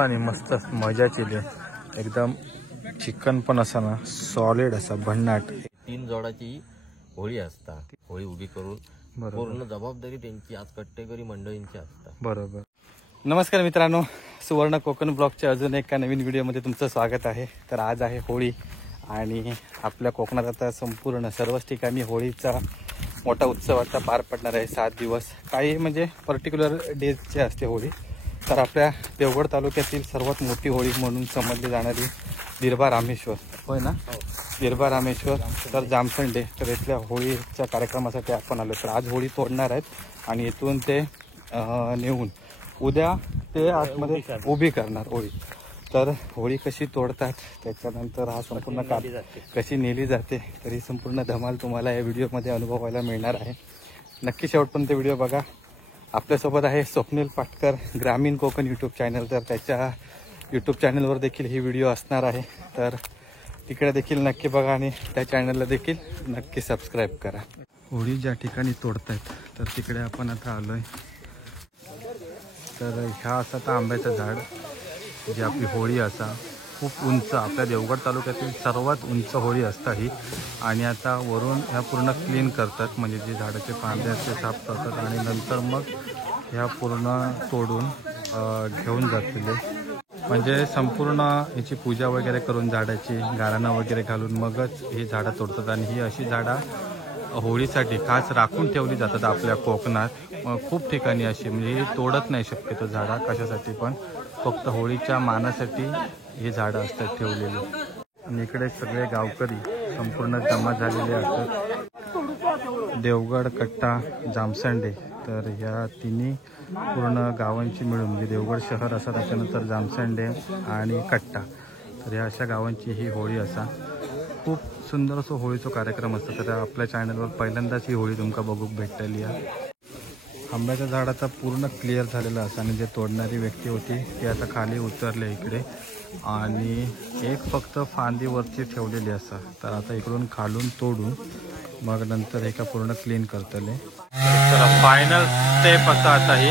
आणि मस्त मजा केली एकदम. चिकन पण असा ना सॉलिड असा भन्नाट. 3 जोडाची होळी असता. होळी उभी करून पूर्ण जबाबदारी त्यांची आज कट्टेकरी मंडळींची असता. बरोबर. नमस्कार मित्रांनो, सुवर्ण कोकण ब्लॉगच्या अजून एका नवीन व्हिडिओमध्ये तुमचं स्वागत आहे. तर आज आहे होळी आणि आपल्या कोकणात आता संपूर्ण सर्वच ठिकाणी होळीचा मोठा उत्सव आता पार पडणार आहे. 7 दिवस. काही म्हणजे पर्टिक्युलर डेजचे असते होळी. तर आपल्या देवगड तालुक्यातील सर्वात मोठी होळी म्हणून समजली जाणारी दिरबा रामेश्वर होय ना, दिरबा रामेश्वर तर जामसंडे, तर इथल्या होळीच्या कार्यक्रमासाठी आपण आलो. तर आज होळी तोडणार आहेत आणि इथून ते नेऊन उद्या ते आतमध्ये उभी करणार होळी. तर होळी कशी तोडतात, त्याच्यानंतर हा संपूर्ण कशी नेली जाते, तर ही संपूर्ण धमाल तुम्हाला या व्हिडिओमध्ये अनुभवायला मिळणार आहे. नक्की शेवटपर्यंत व्हिडिओ बघा. आपल्यासोबत आहे स्वप्नील पाटकर ग्रामीण कोकण यूट्यूब चॅनल. तर त्याच्या यूट्यूब चॅनलवर देखील ही व्हिडिओ असणार आहे. तर तिकडे देखील नक्की बघा आणि त्या चॅनलला देखील नक्की सबस्क्राईब करा. होळी ज्या ठिकाणी तोडतायत तर तिकडे आपण आता आलो आहे. तर ह्या असा तर आंब्याचं झाड जी आपली होळी असा खूप उंच, आपल्या देवगड तालुक्यातील सर्वात उंच होळी असता ही. आणि आता वरून ह्या पूर्ण क्लीन करतात, म्हणजे जे झाडाचे फांदे असते साफ करतात आणि नंतर मग ह्या पूर्ण तोडून घेऊन जातील. म्हणजे संपूर्ण ह्याची पूजा वगैरे करून झाडाची गाराणं वगैरे घालून मगच ही झाडं तोडतात. आणि ही अशी झाडं होळीसाठी खास राखून ठेवली जातात आपल्या कोकणात. खूप ठिकाणी अशी म्हणजे ही तोडत नाही शक्यतो झाडं कशासाठी, पण फक्त होळीच्या मानासाठी ही झाडं असतात ठेवलेली. आणि इकडे सगळे गावकरी संपूर्ण जमा झालेले असतात. देवगड, कट्टा, जामसंडे, तर ह्या तिन्ही पूर्ण गावांची मिळून म्हणजे देवगड शहर असा, त्याच्यानंतर जामसंडे आणि कट्टा, तर ह्या अशा गावांची ही होळी असा. खूप सुंदर असं होळीचा कार्यक्रम असतो. तर आपल्या चॅनलवर पहिल्यांदाच ही होळी तुमका बघूक भेटलेली आहे. आंब्याचं झाड आता पूर्ण क्लिअर झालेलं असं आणि जे तोडणारी व्यक्ती होती ती आता खाली उतरले इकडे आणि एक फक्त फांदीवरची ठेवलेली असा. तर आता इकडून खालून तोडून मग नंतर एका पूर्ण क्लीन करतले. तर फायनल स्टेप असा आता ही.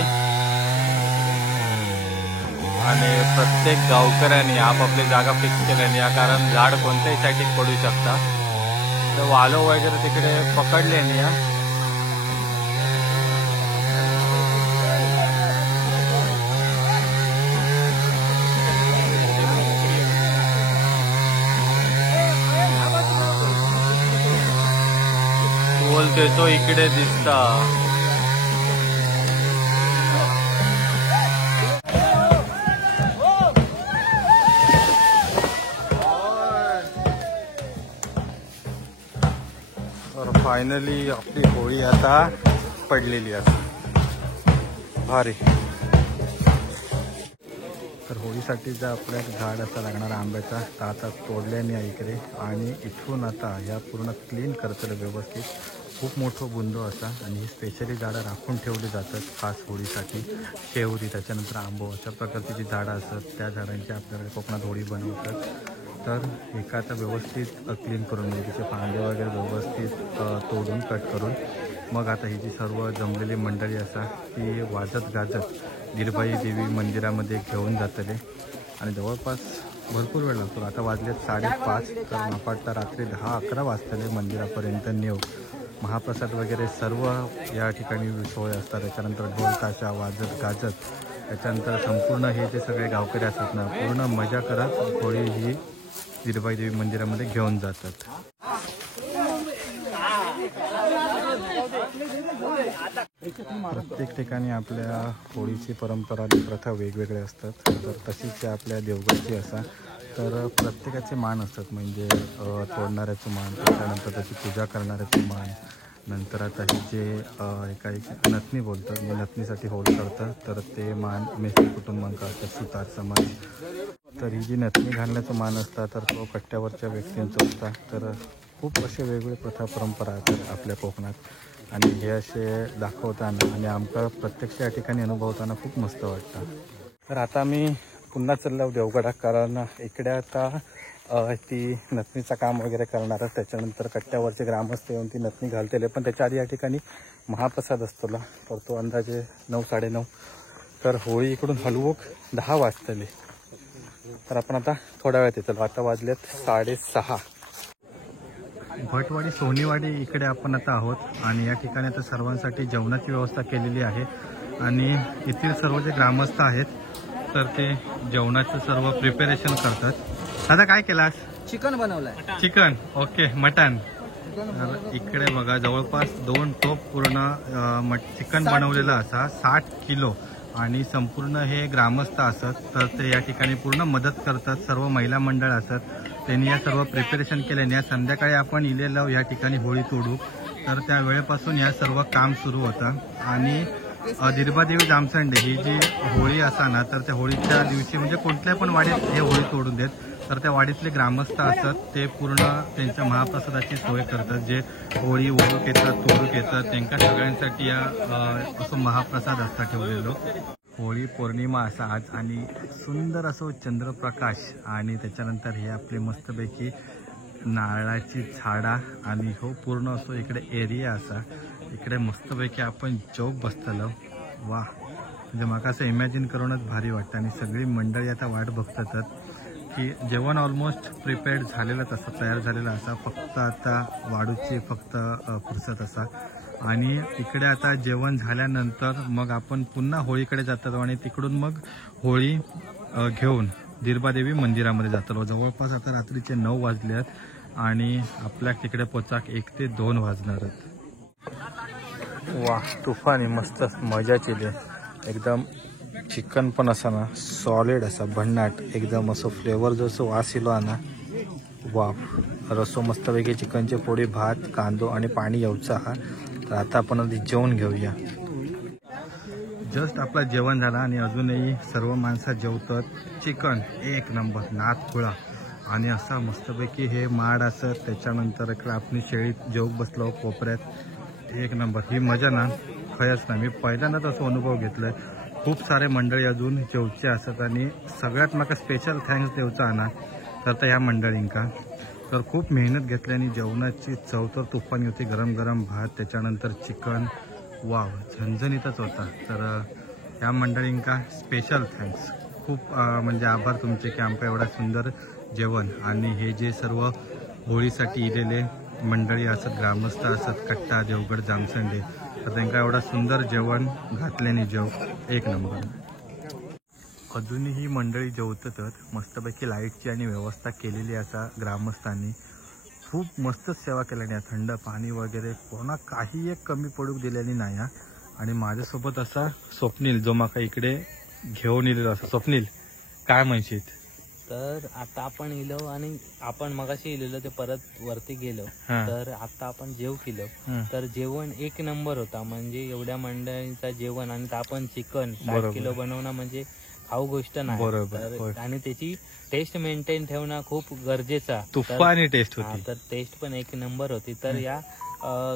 आणि प्रत्येक गावकऱ्यांनी आपापली जागा फिक्स केल्याने या कारण झाड कोणत्याही साठी पडू शकता. तर वालो वगैरे तिकडे पकडले नाही या. बोलते तो इकडे दिसता. तर फायनली आपली होळी आता पडलेली आहे. भारी. तर होळीसाठी जर आपल्या झाड असं लागणार आंब्याचा तर आता तोडल्याने आहे इकडे आणि इथून आता ह्या पूर्ण क्लीन करतात व्यवस्थित. खूप मोठं बुंदो असा आणि ही स्पेशली झाडं राखून ठेवली जातात खास होळीसाठी. शेवरी, त्याच्यानंतर आंबो, अशा प्रकारची जी झाडं असतात त्या झाडांची आपल्याकडे कोकणात होळी बनवतात. तर एका आता व्यवस्थित क्लीन करून म्हणजे तिचे फांदे वगैरे व्यवस्थित तोडून कट करून मग आता ही जी सर्व जमलेली मंडळी असा ती वाजत गाजत दिरबाई देवी मंदिरामध्ये घेऊन जातले. आणि जवळपास भरपूर वेळ लागतो. आता वाजलेत 5:30, तर नापाटता रात्री 10-11 वाजतले मंदिरापर्यंत नेऊ. महाप्रसाद वगैरे सर्व या ठिकाणी सोय असतात. त्याच्यानंतर ढोल ताशा वाजत गाजत त्याच्यानंतर संपूर्ण हे जे सगळे गावकरी असतात ना पूर्ण मजा करत होळी ही दिरबाई देवी मंदिरामध्ये घेऊन जातात. प्रत्येक ठिकाणी आपल्या होळीची परंपरा आणि प्रथा वेगवेगळ्या असतात. तर तशीच आपल्या देवगडची असा. तर प्रत्येकाचे मान असतात, म्हणजे तोडणाऱ्याचं मान, त्याच्यानंतर त्याची पूजा करणाऱ्याचं मान, नंतर आता ही जे एक नथनी बोलतात, मी नथनीसाठी होळ करतं तर ते मान मेस्त्री कुटुंबांक असतात, सुतार समाज. तर ही जी नथनी घालण्याचं मान असतात तर तो कट्ट्यावरच्या व्यक्तींचा असतात. तर खूप असे वेगवेगळे प्रथा परंपरा आहेत आपल्या कोकणात. आणि हे असे दाखवताना आणि आमका प्रत्यक्ष या ठिकाणी अनुभवताना खूप मस्त वाटतं. तर आता मी पुन्हा चाललो देवगडात, कारण इकडे आता ती नथनीचं काम वगैरे करणार. त्याच्यानंतर कट्ट्यावरचे ग्रामस्थ येऊन ती नथनी घालतेले, पण त्याच्या आधी या ठिकाणी महाप्रसाद असतो ना, तर तो अंदाजे 9-9:30. तर होळी इकडून हलवूक 10 वाजतले. तर आपण आता थोड्या वेळात येतो. आता वाजलेत 6:30. भटवाडी सोनीवाडी इकडे आपण आता आहोत आणि या ठिकाणी आता सर्वांसाठी जेवणाची व्यवस्था केलेली आहे आणि येथील सर्व जे ग्रामस्थ आहेत तर ते जेवणाचं सर्व प्रिपरेशन करतात. दादा काय केलास? चिकन बनवलंय. चिकन. ओके. मटन. तर इकडे बघा जवळपास 2 टोप पूर्ण चिकन बनवलेलं असा 60 किलो आणि संपूर्ण हे ग्रामस्थ असत तर ते या ठिकाणी पूर्ण मदत करतात. सर्व महिला मंडळ असत त्यांनी या सर्व प्रिपरेशन केल्याने या संध्याकाळी आपण इलेलो या ठिकाणी होळी तोडू तर त्या वेळेपासून या सर्व काम सुरू होतं आणि दिरबादेवी जामसंडे ही जी होळी असा ना तर त्या होळीच्या दिवशी म्हणजे कुठल्या पण वाडीत हे होळी तोडून देत तर त्या वाडीतले ग्रामस्थ असतात ते पूर्ण त्यांच्या महाप्रसादाची सोय करतात. जे होळी ओढूक येतात तोडूक येतात त्यांना सगळ्यांसाठी या असं महाप्रसाद असता ठेवलेलो. होळी पौर्णिमा असा आज आणि सुंदर असो चंद्रप्रकाश आणि त्याच्यानंतर हे आपले मस्तपैकी नारळाची झाडा आणि हो पूर्ण असो इकडे एरिया असा इकडे मस्तपैकी आपण चौक बसतलो. वा म्हणजे म्हाका असं इमॅजिन करूनच भारी वाटतं आणि सगळी मंडळी आता वाट बघतात की जेवण ऑलमोस्ट प्रिपेअर्ड झालेलंच असं तयार झालेलं असा फक्त आता वाढूची फक्त फुरसत असा आणि इकडे आता जेवण झाल्यानंतर मग आपण पुन्हा होळीकडे जातो आणि तिकडून मग होळी घेऊन दिरबादेवी मंदिरामध्ये जातो. जवळपास आता रात्रीचे 9 वाजले आहेत आणि आपल्या तिकडे पोचाक 1 ते 2 वाजणारच. वा तुफानी मस्त मजा केली एकदम. चिकन पण असा ना सॉलिड असा भन्नाट एकदम असं फ्लेवर जो असं वास येलो ना वा रसो मस्तपैकी चिकनचे पोळी भात कांदो आणि पाणी यायचा हा. तर आता आपण आधी जेवण घेऊया. जस्ट आपलं जेवण झालं आणि अजूनही सर्व माणसं जेवतात. चिकन 1 नंबर नाथ खुळा आणि असा मस्तपैकी हे माड असत त्याच्यानंतर इकडे आपण शेळीत जेवूक बसलो कोपऱ्यात 1 नंबर. ही मजा ना खयच नाही. मी पहिल्यांदाच असं अनुभव घेतलाय. खूप सारे मंडळी अजून जेवचे असतात आणि सगळ्यात मला स्पेशल थँक्स देवचा ना तर ह्या मंडळींका तर खूप मेहनत घेतली आणि जेवणाची चव तर तुफानी होती. गरम गरम भात त्याच्यानंतर चिकन वाव झणझणीतच होता. तर ह्या मंडळींका स्पेशल थँक्स. खूप म्हणजे आभार तुमचे की आमका एवढा सुंदर जेवण आणि हे जे सर्व होळीसाठी इलेले मंडळी असत ग्रामस्थ असत कट्टा देवगड जामसंडे तर त्यांना एवढा सुंदर जेवण घातल्याने जेव 1 नंबर. अजूनही ही मंडळी जेवतच मस्तपैकी लाईटची आणि व्यवस्था केलेली असा ग्रामस्थांनी खूप मस्त सेवा केल्याने थंड पाणी वगैरे कोणा काही एक कमी पडूक दिलेली नाही. आणि माझ्यासोबत असा स्वप्नील जो माका इकडे घेऊन इलेलो असा. स्वप्नील काय म्हणशीत? तर आता आपण इलो आणि आपण मगाशी इलेलो ते परत वरती गेलो तर आता आपण जेव केलो तर जेवण 1 नंबर होता. म्हणजे एवढ्या मंडळींचा जेवण आणि आपण चिकन 60 किलो बनवणं म्हणजे खाऊ गोष्ट नाही. बरोबर. आणि त्याची टेस्ट मेंटेन ठेवणं खूप गरजेचा. तुफानी टेस्ट होती. तर टेस्ट पण 1 नंबर होती. तर या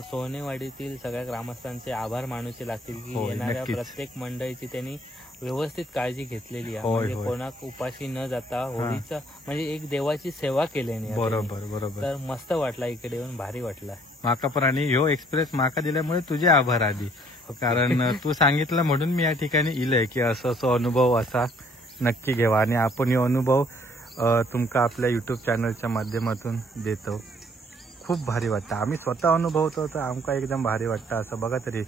सोनेवाडीतील सगळ्या ग्रामस्थांचे आभार मानूचे लागतील की येणाऱ्या प्रत्येक मंडळीची त्यांनी व्यवस्थित काळजी घेतलेली आहे. म्हणजे कोणाक उपाशी न जाता होळीचा म्हणजे एक देवाची सेवा केल्याने. बरोबर बरोबर. तर मस्त वाटला इकडे येऊन भारी वाटला माका पण. आणि ह्यो एक्सप्रेस माका दिल्यामुळे तुझे आभार आधी कारण तू सांगितलं म्हणून मी या ठिकाणी इलय की असं असं अनुभव असा नक्की घेवा आणि आपण हे अनुभव तुमका आपल्या युट्यूब चॅनलच्या माध्यमातून देतो. खूप भारी वाटतं. आम्ही स्वतः अनुभवतो तर आमका एकदम भारी वाटतं. असं बघा तरी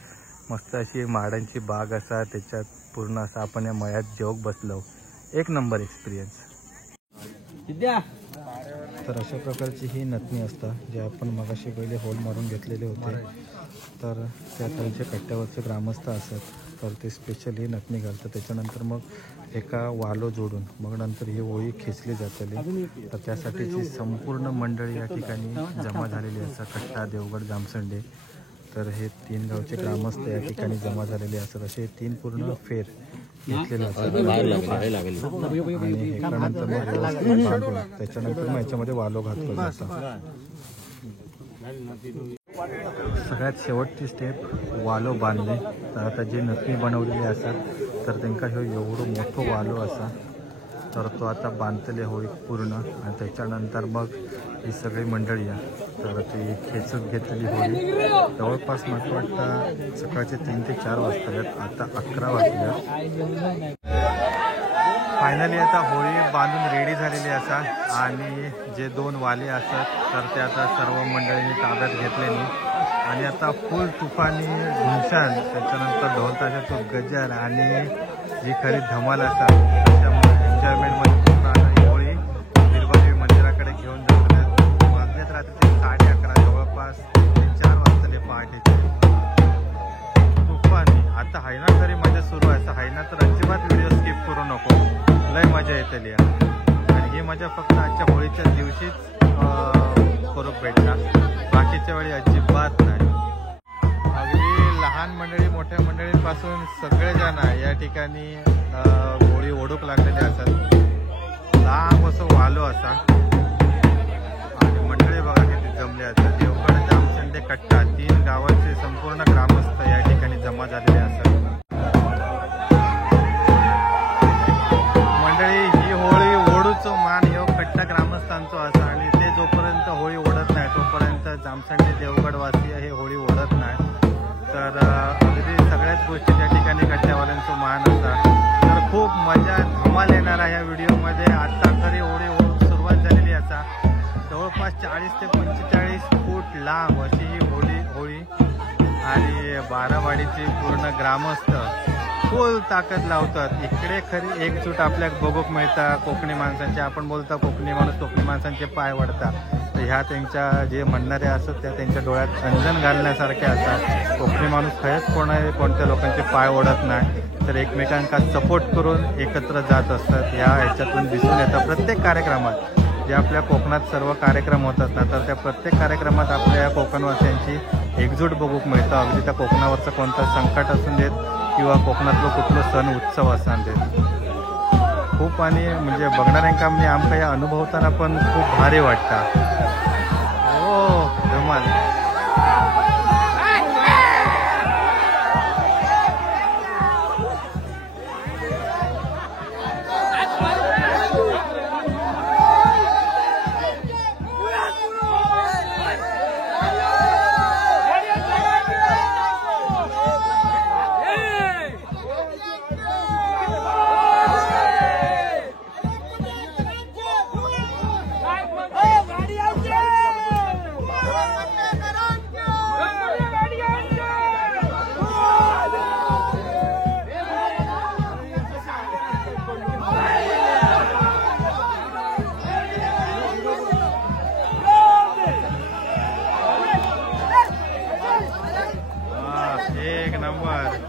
मस्त अशी माडांची बाग असा त्याच्यात पूर्ण असं आपण या मळ्यात जेवक बसलो. 1 नंबर एक्सपिरियन्स. तर अशा प्रकारची ही नथनी असतात जे आपण मगाशी पहिले होल मारून घेतलेले होते तर त्या खालच्या कट्ट्यावरचे ग्रामस्थ असतात तर ते स्पेशल ही नथनी घालतात. त्याच्यानंतर मग एका वालो जोडून मग नंतर ही होळी खेचली जातली. तर त्यासाठीची संपूर्ण मंडळी या ठिकाणी जमा झालेली असतात. कट्टा देवगड जामसंडे तर हे 3 गावचे ग्रामस्थ या ठिकाणी जमा झालेले असतात. असे 3 पूर्ण फेर घेतलेले असतात आणि एकानंतर मग व्यवस्थित बांधून त्याच्यानंतर मग याच्यामध्ये वालो घातला जातो. सगळ्यात शेवटची स्टेप वालो बांधणे. तर आता जे नथनी बनवलेले असतात तर त्यांना हे एवढं मोठं वालो असा तर तो आता बांधलेले होईल पूर्ण आणि त्याच्यानंतर मग ही सगळी मंडळी आहे तर ती खेचत घेतलेली होळी जवळपास मला वाटतं सकाळचे 3 ते 4 वाजता. आता 11 वाजले. फायनली आता होळी बांधून रेडी झालेली असा आणि जे 2 वाले असतात तर ते आता सर्व मंडळींनी ताब्यात घेतलेली आणि आता फुल तुफानी घुमशान त्याच्यानंतर ढोल ताशाचा गजर आणि जी खरी धमाल असतात त्याच्यामुळे एन्जॉयमेंटमध्ये पूर्ण आता ही होळी बिरबादेवी मंदिराकडे घेऊन जातात. वाजल्यात रात्री 11:30 जवळपास 4 वाजतले पहाटेचे. तुफानी आता हायना तरी मजा सुरू आहे. हायना तर अजिबात व्हिडिओ स्किप करू नको, लय मजा येते आणि ही मजा फक्त आजच्या होळीच्या दिवशीच करू भेटणार, बाकीच्या वेळी अजिबात नाही. अगदी लहान मंडळी मोठ्या मंडळींपासून सगळेजण या ठिकाणी होळी ओढूक लागलेले असतात. लांब असं वालो असा आणि मंडळी बघा किती जमले असतात. देवगड जामसंडे कट्टा 3 गावाचे संपूर्ण ग्रामस्थ या ठिकाणी जमा झालेले असतात. मंडळी ही होळी ओढूचो मान ह्यो कट्टा ग्रामस्थांचो असा आणि ते जोपर्यंत होळी ओढत नाही तोपर्यंत जामसंडे देवगडवासी हे होळी ओढत नाही. तर अगदी सगळ्याच गोष्टी त्या ठिकाणी कट्ट्यावाल्यांचो मान असा. तर खूप मजा धमाल येणार आहे या व्हिडिओमध्ये. आता खरी होळी ओढूक सुरुवात झालेली असा. जवळपास 40 ते 45 फूट लांब अशी ही होळी आणि बारावाडीची पूर्ण ग्रामस्थ फुल ताकद लावतात. इकडे खरी एकजूट आपल्याक बघूक मिळता. कोकणी माणसांचे आपण बोलता कोकणी माणूस कोकणी माणसांचे पाय वडता, तर ह्या त्यांच्या जे म्हणणारे असतात त्या त्यांच्या डोळ्यात अंजन घालण्यासारखे असतात. कोकणी माणूस खरंच कोणत्या लोकांचे पाय ओढत नाही, तर एकमेकांका सपोर्ट करून एकत्र जात असतात. ह्याच्यातून दिसून येतं प्रत्येक कार्यक्रमात. जे आपल्या कोकणात सर्व कार्यक्रम होतात ना, तर त्या प्रत्येक कार्यक्रमात आपल्या या कोकणवासियांची एकजूट बघूक मिळतं. अगदी त्या कोकणावरचं कोणतं संकट असून देत किंवा कोकणातलं कुठलं सण उत्सव असून देत. खूप आणि म्हणजे बघणाऱ्यांका मी आमका या अनुभवताना पण खूप भारी वाटतं. हो धमाल. एक नंबर.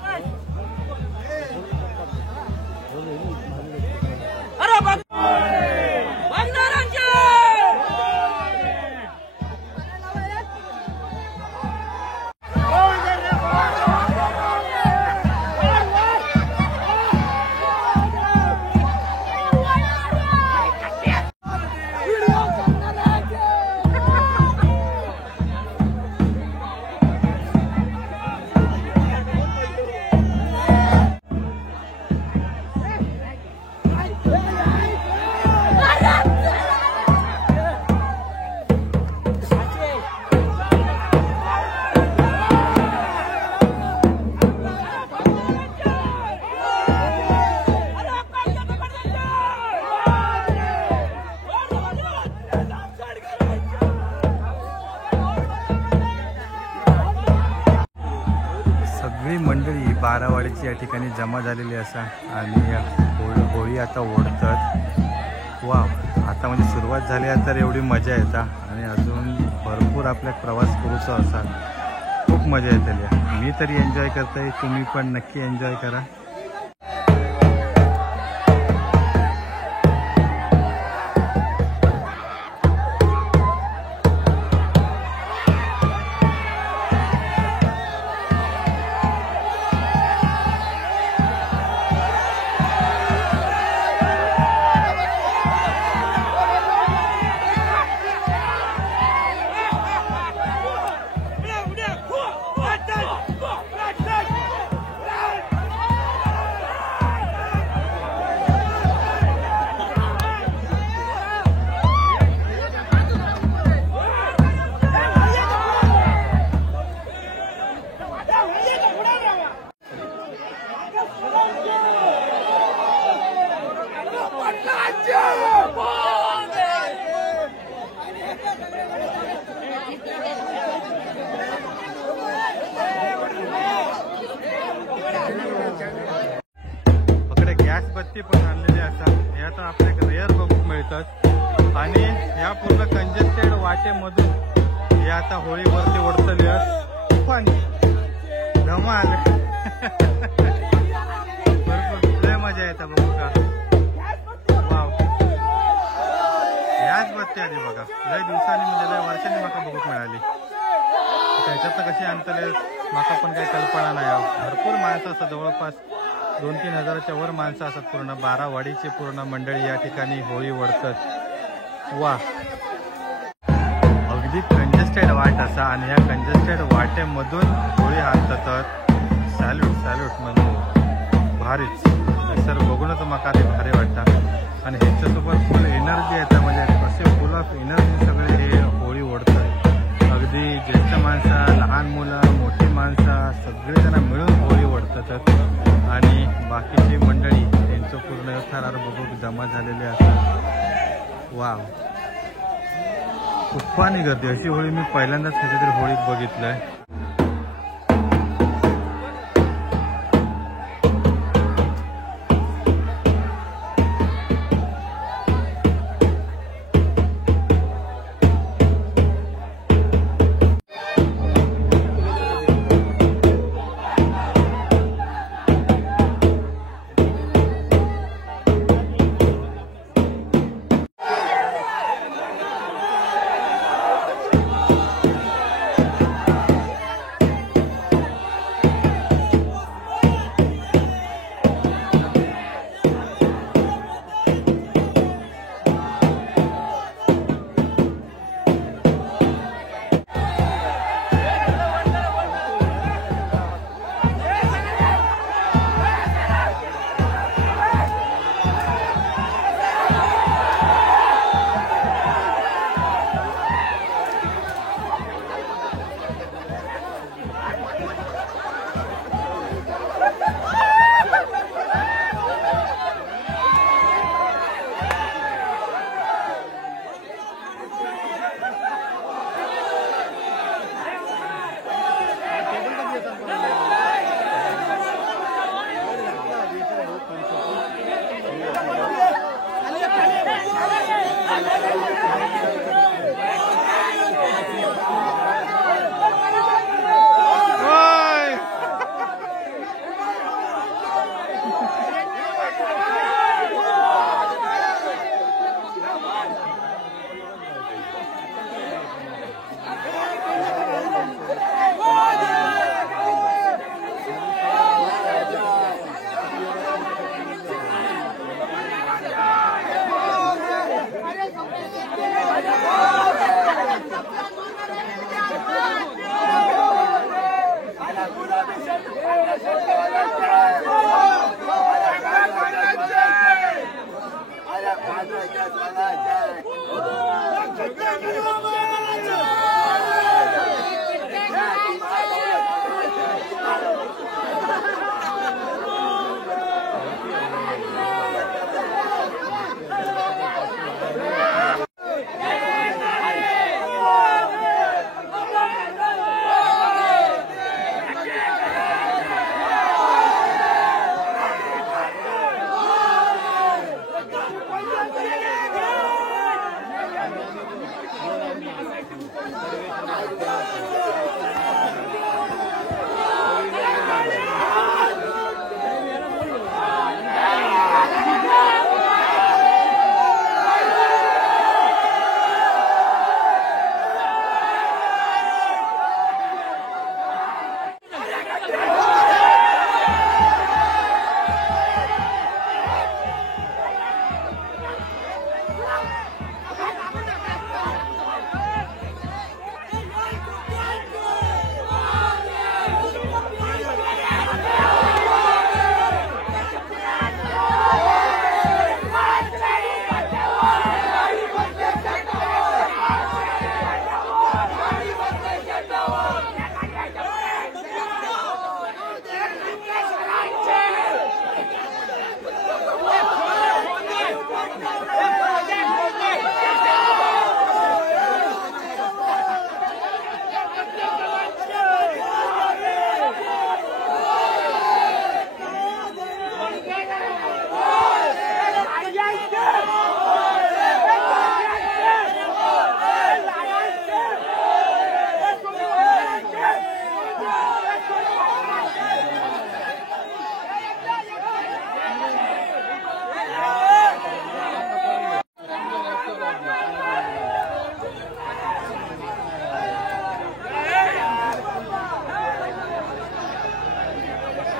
मंडळी बारावाडीची या ठिकाणी जमा झालेली असा आणि होळी आता ओढतात. वा आता म्हणजे सुरुवात झाली आहे तर एवढी मजा येता आणि अजून भरपूर आपल्या प्रवास करूचा असा. खूप मजा येते. मी तरी एन्जॉय करतोय, तुम्ही पण नक्की एन्जॉय करा. मेणबत्ती पण आणलेली असा. हे आता आपल्याकडे रेअर बघूक मिळतात. आणि ह्या पूर्ण कंजेस्टेड वाटेमधून हे आता होळीवरती ओढतले पण धमाल. भरपूर लय मजा येते बघू का. वाव, याच बत्ती आधी बघा लय दिवसांनी म्हणजे लय वर्षांनी माका बघूक मिळाली. त्याच्यात कशी आणतले माका पण काही कल्पना नाही. भरपूर माणसं असतात, जवळपास 2-3 हजाराच्या वर माणसं असतात. पूर्ण 12 वाडीची पूर्ण मंडळी या ठिकाणी होळी ओढतात. वा, अगदी कंजेस्टेड वाट असा. आणि या कंजेस्टेड वाटेमधून होळी आणतात. सॅल्यूट सॅल्यूट म्हणजे भारीच. सर बघूनच माका ते भारी वाटतं. आणि ह्याच्यासोबत फुल एनर्जी येतं, म्हणजे कसे फुल ऑफ एनर्जी सगळे हे होळी ओढतात. अगदी ज्येष्ठ माणसं, लहान मुलं, मोठी माणसं सगळेजण मिळून होळी ओढतात. आणि बाकीची मंडळी त्यांचं पूर्ण थरार बघून जमा झालेले असतात. वाव, खूप गर्दी. अशी होळी मी पहिल्यांदाच कधीतरी होळीत बघितलंय.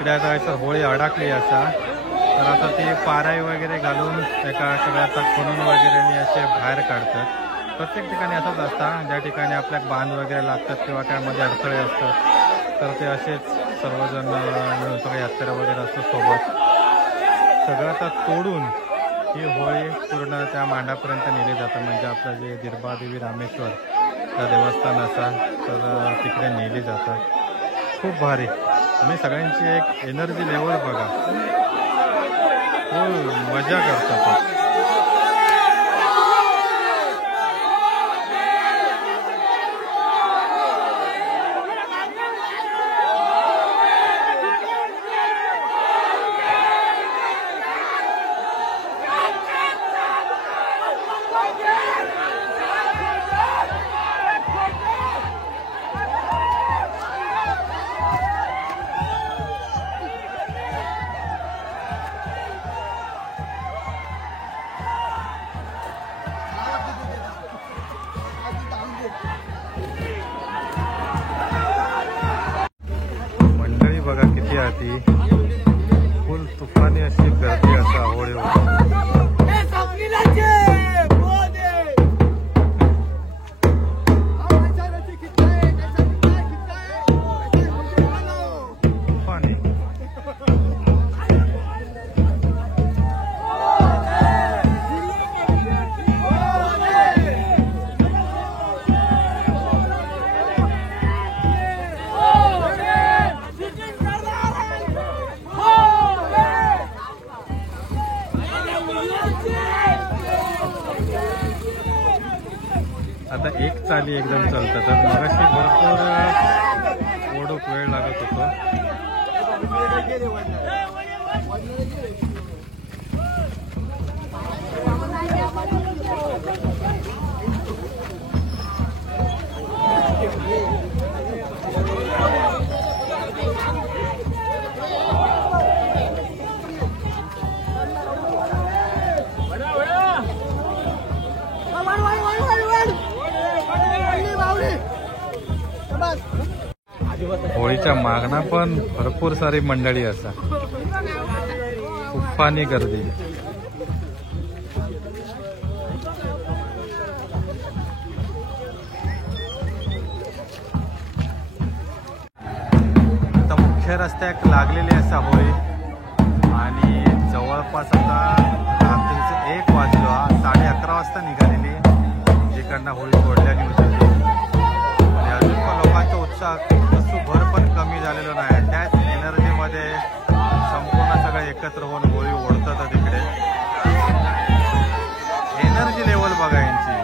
आपल्या आता असं होळी अडकली असा, तर आता ती पाराई वगैरे घालून एका सगळ्या खणून वगैरे असे बाहेर काढतात. प्रत्येक ठिकाणी असंच असतं, ज्या ठिकाणी आपल्या बांध वगैरे लागतात किंवा काय मध्ये अडथळे असतात तर ते असेच सर्वजण मिळून सगळे यात्रा वगैरे असतात सोबत सगळं आता तोडून ही होळी पूर्ण त्या मांडापर्यंत नेली जातं. म्हणजे आपलं जे दिरबादेवी रामेश्वर त्या देवस्थान असा तर तिकडे नेली जातात. खूप भारी. आणि सगळ्यांची एक एनर्जी लेवल बघा, फुल मजा करतात. मंडळी बघा किती आती, फुल तुफानी अशी गर्दी असा होळीवर. आता एक चाली एकदम चालतात, तर मगाशी भरपूर ओढूक वेळ लागत होतो. होळीच्या मागणा पण भरपूर सारी मंडळी असा, तुफानी गर्दी. आता मुख्य रस्त्याक लागलेली असा होळी आणि जवळपास आता रात्रीचं 1 वाजलो, 11:30 वाजता निघालेली जिकडनं होळी सोडल्याने होती. आणि अजून पण लोकांचा उत्साह भर पण कमी झालेलो नाही. त्याच एनर्जीमध्ये संपूर्ण सगळे एकत्र होऊन होळी ओढतात. तिकडे एनर्जी लेवल बघा यांची.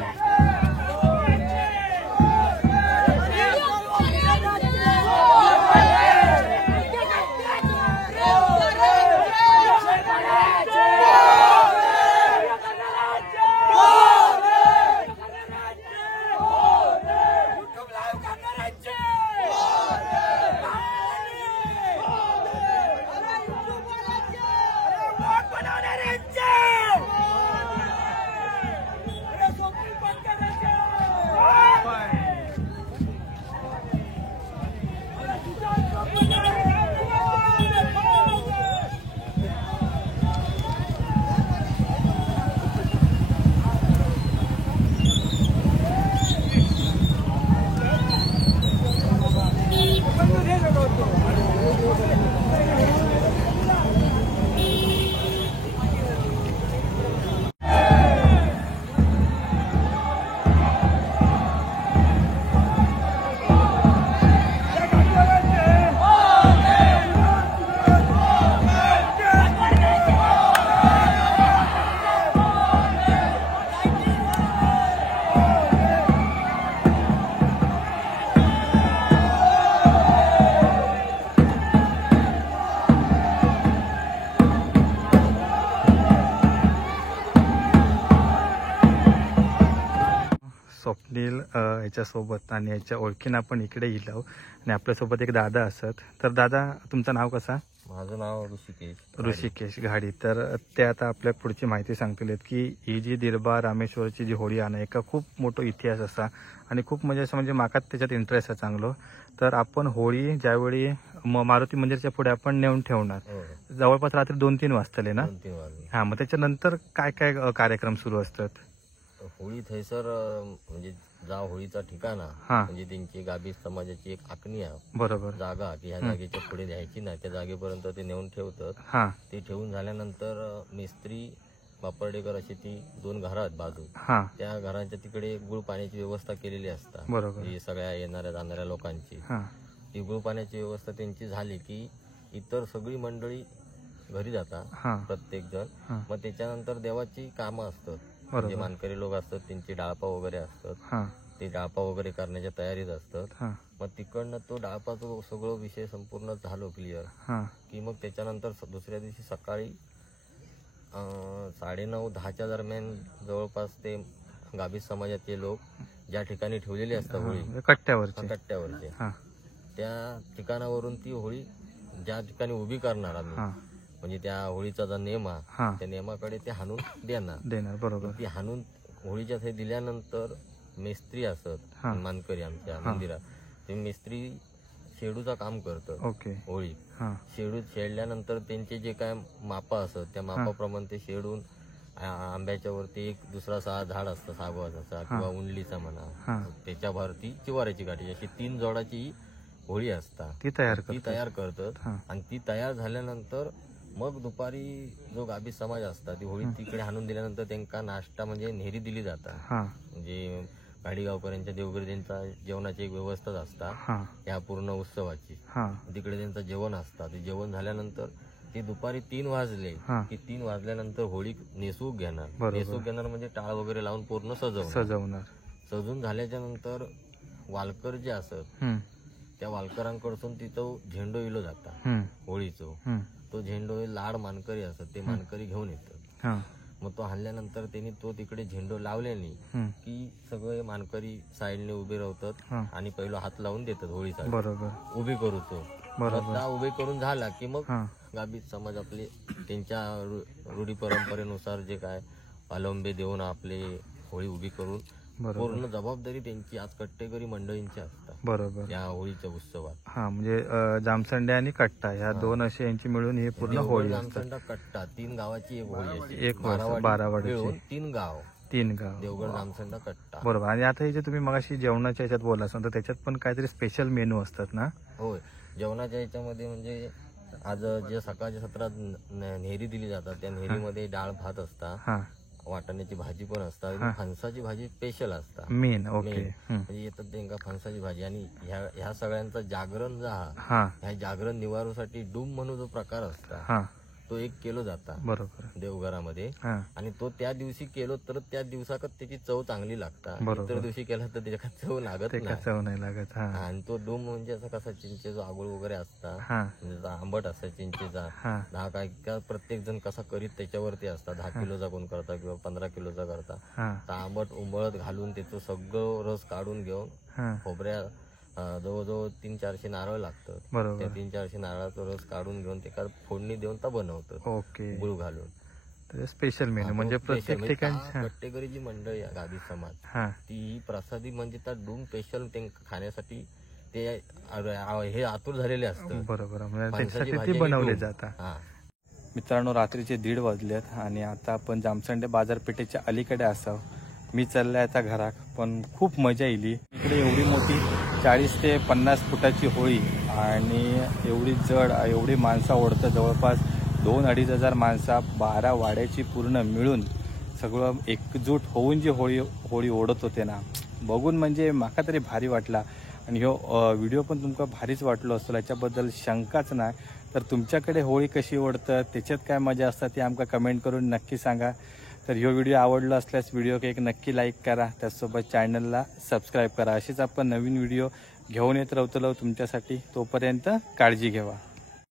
स्वप्नील याच्यासोबत आणि याच्या ओळखीनं आपण इकडे येलो आणि आपल्यासोबत एक दादा असत. तर दादा तुमचं नाव कसं? माझं नाव ऋषिकेश. ऋषिकेश घाडी. तर ते आता आपल्या पुढची माहिती सांगतील की ही जी दिरबा रामेश्वरची जी होळी आहे एका खूप मोठा इतिहास असा आणि खूप म्हणजे असं म्हणजे माका त्याच्यात इंटरेस्ट आहे चांगलो. तर आपण होळी ज्यावेळी मारुती मंदिरच्या पुढे आपण नेऊन ठेवणार जवळपास रात्री 2-3 वाजतले ना. 2-3 वाजले. हा, मग त्याच्यानंतर काय काय कार्यक्रम सुरू असतात? होळी थैसर म्हणजे जा होळीचा ठिकाणा हा. म्हणजे त्यांची गाभी समाजाची एक आखणी आहे बरोबर. जागा की ह्या जागेच्या पुढे द्यायची नाही, त्या जागेपर्यंत ते नेऊन ठेवतात. हा ते ठेवून झाल्यानंतर मिस्त्री बापर्डेकर अशी ती 2 घरं आहेत बाजू, हा त्या घरांच्या तिकडे गुळ पाण्याची व्यवस्था केलेली असतात. बरोबर. ही सगळ्या येणाऱ्या जाणाऱ्या लोकांची हा ती गुळ पाण्याची व्यवस्था त्यांची झाली की इतर सगळी मंडळी घरी जातात हा प्रत्येक जण. हा. मग त्याच्यानंतर देवाची कामं असतात, बरोबर. जे मानकरी लोक असतात त्यांची डाळपा वगैरे असतात, हा ते डाळपा वगैरे करण्याच्या तयारीत असतात. हा मग तिकडनं तो डाळपाचा सगळं विषय संपूर्ण झालो क्लिअर हा की मग त्याच्यानंतर दुसऱ्या दिवशी सकाळी 9:30-10च्या दरम्यान जवळपास ते गाभी समाजाचे लोक ज्या ठिकाणी ठेवलेली असतात होळी कट्ट्यावरची. कट्ट्यावरचे हा त्या ठिकाणावरून ती होळी ज्या ठिकाणी उभी करणार आम्ही हा म्हणजे त्या होळीचा जो नेम आहे हा त्या नेमाकडे ते हाणून देणार. देणार. बरोबर. ती हाणून होळीच्या ते दिल्यानंतर मेस्त्री असत हा. मानकरी आमच्या मंदिरात, ते मेस्त्री शेडूचं काम करतं. ओके. होळी हा शेडू शेडल्यानंतर त्यांचे जे काय मापा असत त्या मापाप्रमाणे ते शेडून आंब्याच्या वरती एक दुसरा झाड असतं सागवाचा किंवा उंडलीचा म्हणा, हा त्याच्यावरती चिवाऱ्याची गाठी अशी 3 जोडाची होळी असतात ती तयार ती करतात. तयार करतात. हा आणि ती तयार झाल्यानंतर मग दुपारी जो गाभी समाज असतात ती होळी तिकडे हाणून दिल्यानंतर त्यांना नाश्ता म्हणजे नेहरी दिली जातात. हा म्हणजे गाडीगावकरांच्या देवघरी त्यांचा जेवणाची एक व्यवस्थाच असतात हा या पूर्ण उत्सवाची. हा तिकडे त्यांचं जेवण असतं. ते जेवण झाल्यानंतर ते दुपारी 3 वाजले हा. की 3 वाजल्यानंतर होळी नेसूक घेणार. बरोबर. नेसूक घेणार म्हणजे टाळ वगैरे लावून पूर्ण सजवणार. सजून झाल्याच्या नंतर वालकर जे असत हम्म त्या वालकरांकडून तिथं झेंडो इलो जाता हम्म होळीचो. हम्म तो झेंडो लाड मानकरी असत ते मानकरी घेऊन येतात. हा मग तो हाणल्यानंतर त्यांनी तो तिकडे झेंडो लावल्याने हम्म की सगळे मानकरी साईडने उभे राहतात हा. आणि पहिला हात लावून देतात होळीसाठी बरोबर. उभी करू तो. बरोबर. मग उभे करून झाला की मग हा गाभीत समाज आपले त्यांच्या रूढी परंपरेनुसार जे काय अवलंबे देऊन आपले होळी उभी करून बरोबर. पूर्ण जबाबदारी त्यांची आज कट्टेकरी मंडळींची असतात बरोबर. या होळीच्या उत्सवात. हा म्हणजे जामसंडे आणि कट्टा ह्या 2 अशी यांची मिळून ही पूर्ण होळी असतात. जामसंडा कट्टा 3 गावाची एक होळी अशी. एक बारावाडीची. मिळून 3 गाव 3 गाव. देवगड जामसंडा कट्टा. बरोबर. आणि आता हे जे तुम्ही मगाशी जेवणाच्या ह्याच्यात बोलला तर त्याच्यात पण काहीतरी स्पेशल मेनू असतात ना? होय, जेवणाच्या ह्याच्यामध्ये म्हणजे आज जे सकाळच्या सत्रात नेहरी दिली जातात त्या नेहरीमध्ये डाळ भात असता, हा वाटाण्याची भाजी पण असतात आणि फणसाची भाजी स्पेशल असता मेन. ओके. म्हणजे येतात त्यांना फणसाची भाजी. आणि ह्या सगळ्यांचा जागरण जा हा ह्या जागरण निवारूसाठी डूम म्हणून जो प्रकार असता हा तो 1 केलो जाता बरोबर. देवघरामध्ये. हा आणि तो त्या दिवशी केलो तर त्या दिवसाकत त्याची चव चांगली लागतात. बरोबर. इतर दिवशी केला तर त्याच्या चव लागत ते का नाही. चव नाही लागत. हा आणि तो डूम म्हणजे असं कसा चिंचेचा आगोळ वगैरे असता, हा म्हणजे आंबट असता चिंचेचा. हा 10 काय का प्रत्येक जण कसा करीत त्याच्यावरती असता. 10 किलोचा कोण करता किंवा 15 किलोचा करता. हा तर आंबट उंबळत घालून त्याचं सगळं रस काढून घेऊन हा खोबऱ्या जवळजवळ 300-400 नारळ लागतात. त्या बरोबर. 300-400 नारळाचा रस काढून घेऊन ते फोडणी देऊन ता बनवतात ओके. गुळ घालून. स्पेशल मेनू म्हणजे प्रत्येक ठिकाणी. कट्टेकरी जी मंडळी आहे गावी समाज हा ती प्रसादी म्हणजे त्या डूम स्पेशल खाण्यासाठी ते हे आतुर झालेले असतं. बरोबर. म्हणजे फणसाची त्याच्यासाठी भाजी ती आणि बनवले डूम. जातात. हा. मित्रांनो, रात्रीचे 1:30 वाजलेत आणि आता आपण जामसंडे बाजारपेठेच्या अलीकडे असावं. मी चाललाय आता घरात, पण खूप मजा येईल. इकडे एवढी मोठी 40 ते 50 फुटाची होळी आणि एवढी जड, एवढी माणसं ओढतं. जवळपास 2-2.5 हजार माणसा 12 वाड्याची पूर्ण मिळून सगळं एकजूट होऊन जी होळी ओढत होते ना, बघून म्हणजे माका तरी भारी वाटला. आणि ह्यो व्हिडिओ पण तुमका भारीच वाटलो असतो, याच्याबद्दल शंकाच नाही. तर तुमच्याकडे होळी कशी ओढतं, त्याच्यात काय मजा असतात ते आमका कमेंट करून नक्की सांगा. तर ह्यो व्हिडिओ आवडला असल्यास व्हिडिओ एक नक्की लाईक करा, त्याचसोबत चॅनलला सबस्क्राईब करा. अशीच आपण नवीन व्हिडिओ घेऊन येत राहतो तुमच्यासाठी. तोपर्यंत काळजी घ्यावा.